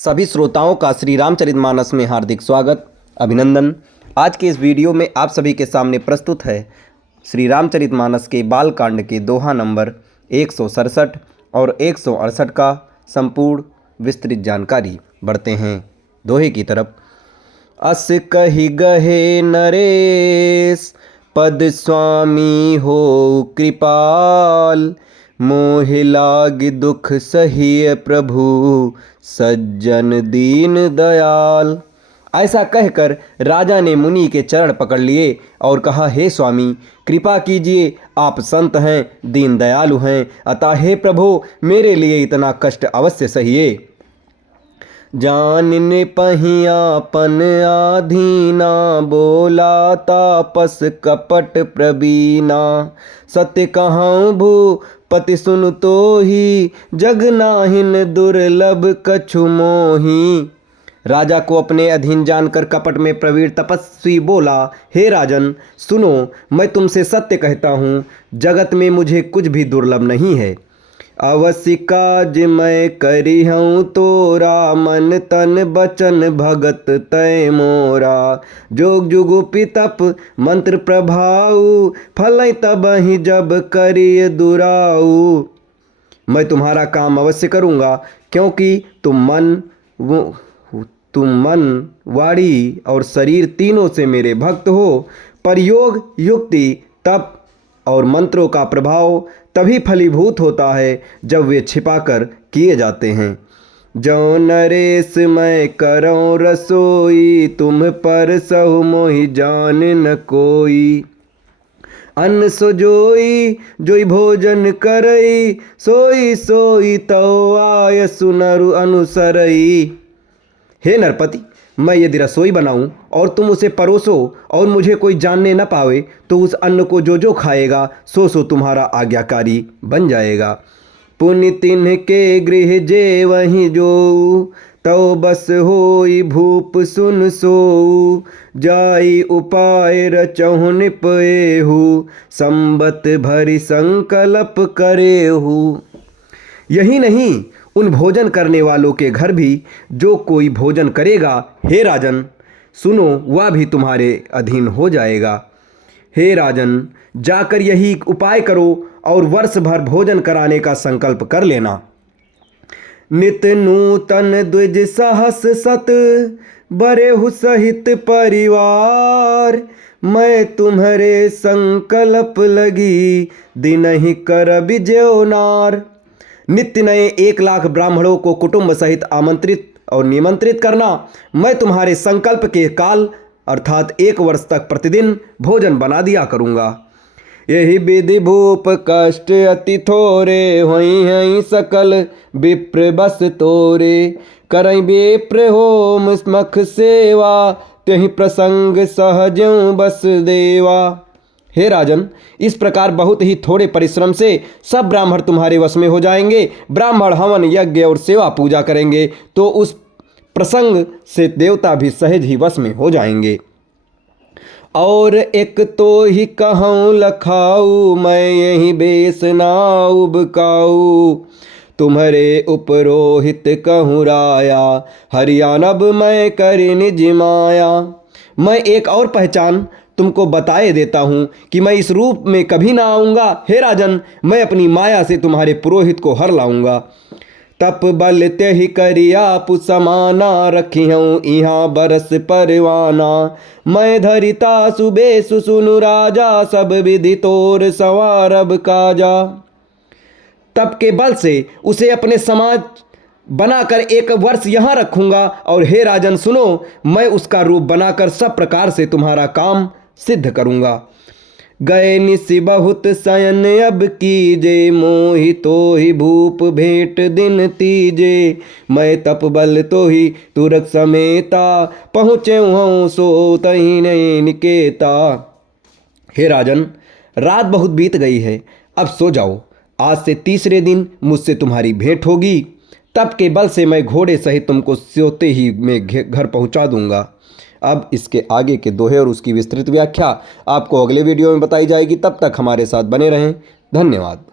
सभी श्रोताओं का श्री रामचरितमानस में हार्दिक स्वागत, अभिनंदन। आज के इस वीडियो में आप सभी के सामने प्रस्तुत है श्री रामचरितमानस के बालकांड के दोहा नंबर 167 और 168 का संपूर्ण विस्तृत जानकारी। बढ़ते हैं दोहे की तरफ। अस कहि गहे नरेश, पद स्वामी हो कृपाल, मोहि लाग दुख सहिय प्रभु, सज्जन दीन दयाल। ऐसा कहकर राजा ने मुनि के चरण पकड़ लिए और कहा, हे स्वामी कृपा कीजिए, आप संत हैं, दीन दयालु हैं, अतः हे प्रभु मेरे लिए इतना कष्ट अवश्य सहिए। जानने पहियापन आधीना, बोला तापस कपट प्रवीणा, सत्य कहूँ भूपति सुन तो ही, जग नाहिन दुर्लभ कछु मोही। राजा को अपने अधीन जानकर कपट में प्रवीण तपस्वी बोला, हे राजन सुनो, मैं तुमसे सत्य कहता हूँ, जगत में मुझे कुछ भी दुर्लभ नहीं है। अवश्य काज मैं करी हूँ तोरा, मन तन बचन भगत तय मोरा, जोग जुगुपि तप मंत्र प्रभाऊ, फल तबहि जब करिय दुराऊ। मैं तुम्हारा काम अवश्य करूँगा, क्योंकि तुम मन वाणी और शरीर तीनों से मेरे भक्त हो। पर योग युक्ति तप और मंत्रों का प्रभाव तभी फलीभूत होता है जब वे छिपाकर किए जाते हैं। जो नरेश मैं करूँ रसोई, तुम पर सहु मोहि जान न कोई। अन्न सो जोई जोई भोजन करई, सोई सोई तो आय सुनरु अनुसरई। हे नरपति, मैं यदि रसोई बनाऊं और तुम उसे परोसो और मुझे कोई जानने न पावे, तो उस अन्न को जो जो खाएगा सो तुम्हारा आज्ञाकारी बन जाएगा। पुण्य तिन्ह के गृह जे वहीं जो, तो बस होई भूप सुन सोऊ, जाई उपाय रचहु निपएहु, संबत भरी संकल्प करेहु। यही नहीं, उन भोजन करने वालों के घर भी जो कोई भोजन करेगा, हे राजन सुनो, वह भी तुम्हारे अधीन हो जाएगा। हे राजन, जाकर यही उपाय करो और वर्ष भर भोजन कराने का संकल्प कर लेना। नित नूतन द्विज सहस सत, बरेहु सहित परिवार, मैं तुम्हारे संकल्प लगी, दिनहि करबि ज्यों नार। नित्य नए 1 लाख ब्राह्मणों को कुटुंब सहित आमंत्रित और निमंत्रित करना। मैं तुम्हारे संकल्प के काल अर्थात 1 वर्ष तक प्रतिदिन भोजन बना दिया करूँगा। यही विधि भूप कष्ट अति थोरे, होई हैं सकल विप्र बस तोरे, करई विप्र होम स्मख सेवा, त्यहि प्रसंग सहज्यों बस देवा। हे राजन, इस प्रकार बहुत ही थोड़े परिश्रम से सब ब्राह्मण तुम्हारे वश में हो जाएंगे। ब्राह्मण हवन यज्ञ और सेवा पूजा करेंगे तो उस प्रसंग से देवता भी सहज ही वश में हो जाएंगे। और एक तो ही कहूँ लखाऊ, मैं यही बेस ना उबकाऊ, तुम्हारे उपरोहित कहूँ राया, हरियाणब मैं करी निज माया। मैं एक और पहचान तुमको बताए देता हूँ कि मैं इस रूप में कभी ना आऊँगा। हे राजन, मैं अपनी माया से तुम्हारे पुरोहित को हर लाऊंगा। तप बल त्यहि करिया पुसमाना, रखी हूँ यहाँ बरस परवाना, मैं धरिता सुबेसु सुनु राजा, सब विधि तोर संवारब काजा। तप के बल से उसे अपने समाज बनाकर 1 वर्ष यहाँ रखूँगा। और हे राजन सुनो, मैं उसका रूप बनाकर सब प्रकार से तुम्हारा काम सिद्ध करूँगा। गए निसि बहुत शयन अब कीजे, मोहि तो ही भूप भेंट दिन तीजे, मैं तप बल तो ही तुरक समेता, पहुँचे हूँ सो तही नहीं निकेता। हे राजन, रात बहुत बीत गई है, अब सो जाओ। आज से तीसरे दिन मुझसे तुम्हारी भेंट होगी। तप के बल से मैं घोड़े सहित तुमको सोते ही मैं घर पहुंचा दूंगा। अब इसके आगे के दोहे और उसकी विस्तृत व्याख्या आपको अगले वीडियो में बताई जाएगी। तब तक हमारे साथ बने रहें। धन्यवाद।